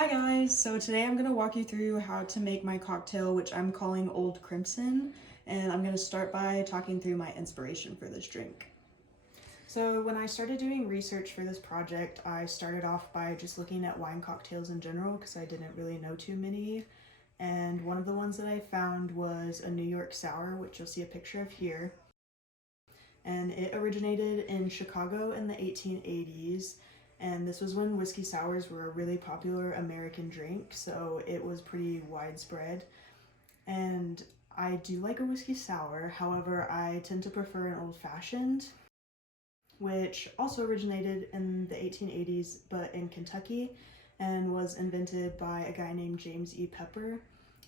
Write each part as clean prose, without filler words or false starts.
Hi guys, so today I'm going to walk you through how to make my cocktail, which I'm calling Old Crimson, and I'm going to start by talking through my inspiration for this drink. So when I started doing research for this project, I started off by just looking at wine cocktails in general because I didn't really know too many, and one of the ones that I found was a New York Sour, which you'll see a picture of here, and it originated in Chicago in the 1880s. And this was when whiskey sours were a really popular American drink, so it was pretty widespread. And I do like a whiskey sour, however, I tend to prefer an old fashioned, which also originated in the 1880s but in Kentucky and was invented by a guy named James E. Pepper.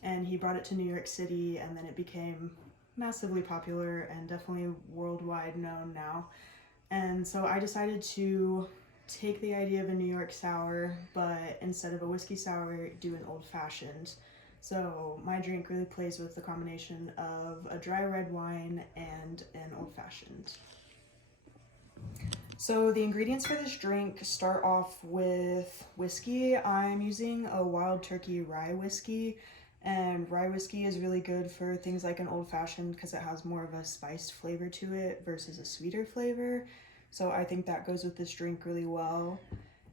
And he brought it to New York City, and then it became massively popular and definitely worldwide known now. And so I decided to take the idea of a New York sour, but instead of a whiskey sour, do an old fashioned. So my drink really plays with the combination of a dry red wine and an old fashioned. So the ingredients for this drink start off with whiskey. I'm using a Wild Turkey rye whiskey, and rye whiskey is really good for things like an old fashioned because it has more of a spiced flavor to it versus a sweeter flavor. So I think that goes with this drink really well.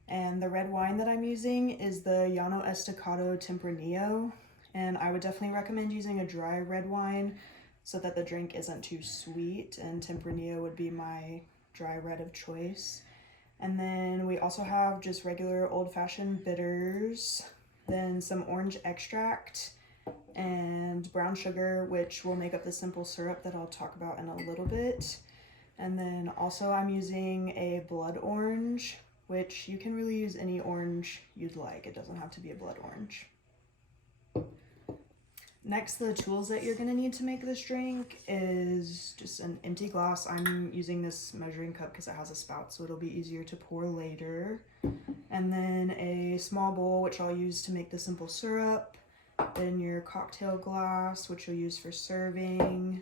And the red wine that I'm using is the Llano Estacado Tempranillo, and I would definitely recommend using a dry red wine so that the drink isn't too sweet, and Tempranillo would be my dry red of choice. And then we also have just regular old-fashioned bitters, then some orange extract, and brown sugar, which will make up the simple syrup that I'll talk about in a little bit. And then also I'm using a blood orange, which you can really use any orange you'd like. It doesn't have to be a blood orange. Next, the tools that you're gonna need to make this drink is just an empty glass. I'm using this measuring cup because it has a spout, so it'll be easier to pour later. And then a small bowl, which I'll use to make the simple syrup. Then your cocktail glass, which you'll use for serving.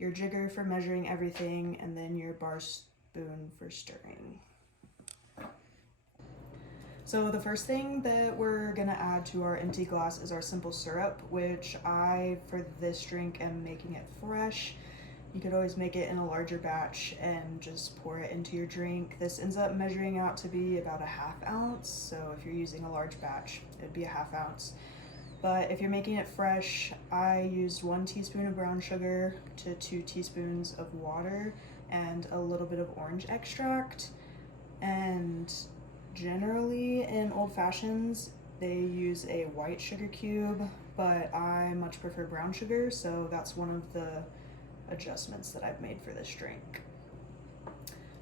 Your jigger for measuring everything, and then your bar spoon for stirring. So the first thing that we're gonna add to our empty glass is our simple syrup, which for this drink, am making it fresh. You could always make it in a larger batch and just pour it into your drink. This ends up measuring out to be about a ½ ounce, so if you're using a large batch, it'd be a ½ ounce. But if you're making it fresh, I used 1 teaspoon of brown sugar to 2 teaspoons of water and a little bit of orange extract. And generally in old fashions, they use a white sugar cube, but I much prefer brown sugar, so that's one of the adjustments that I've made for this drink.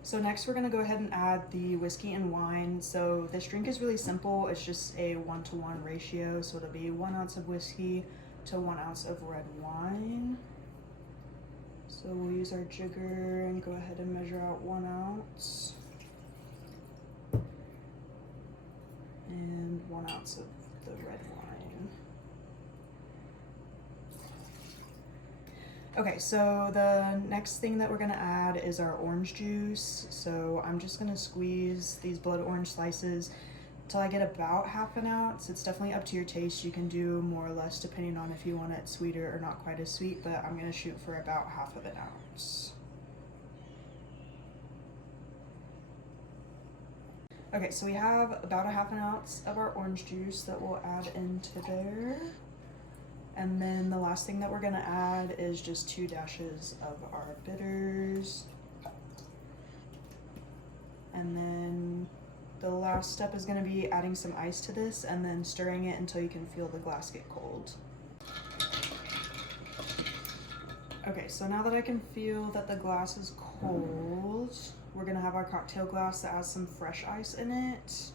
So next we're gonna go ahead and add the whiskey and wine. So this drink is really simple. It's just a 1-to-1 ratio. So it'll be 1 ounce of whiskey to 1 ounce of red wine. So we'll use our jigger and go ahead and measure out 1 ounce. And 1 ounce of the red wine. Okay, so the next thing that we're gonna add is our orange juice. So I'm just gonna squeeze these blood orange slices until I get about ½ an ounce. It's definitely up to your taste. You can do more or less depending on if you want it sweeter or not quite as sweet, but I'm gonna shoot for about ½ an ounce. Okay, so we have about ½ an ounce of our orange juice that we'll add into there. And then the last thing that we're gonna add is just 2 dashes of our bitters. And then the last step is gonna be adding some ice to this and then stirring it until you can feel the glass get cold. Okay, so now that I can feel that the glass is cold, we're gonna have our cocktail glass that has some fresh ice in it.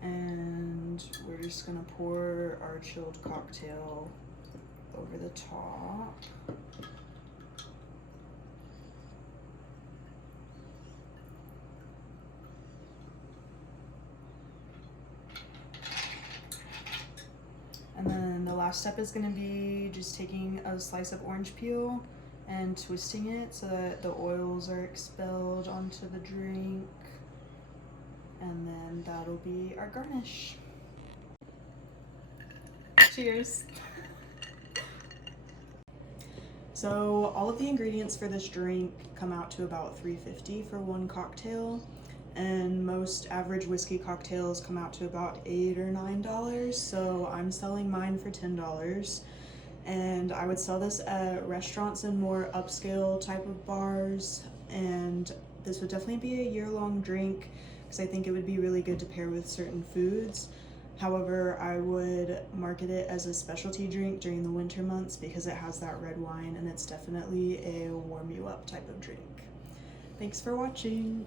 And we're just gonna pour our chilled cocktail over the top. And then the last step is gonna be just taking a slice of orange peel and twisting it so that the oils are expelled onto the drink. And then that'll be our garnish. Cheers. So all of the ingredients for this drink come out to about $3.50 for one cocktail, and most average whiskey cocktails come out to about $8 or $9. So I'm selling mine for $10, and I would sell this at restaurants and more upscale type of bars. And this would definitely be a year-long drink because I think it would be really good to pair with certain foods. However, I would market it as a specialty drink during the winter months because it has that red wine and it's definitely a warm you up type of drink. Thanks for watching.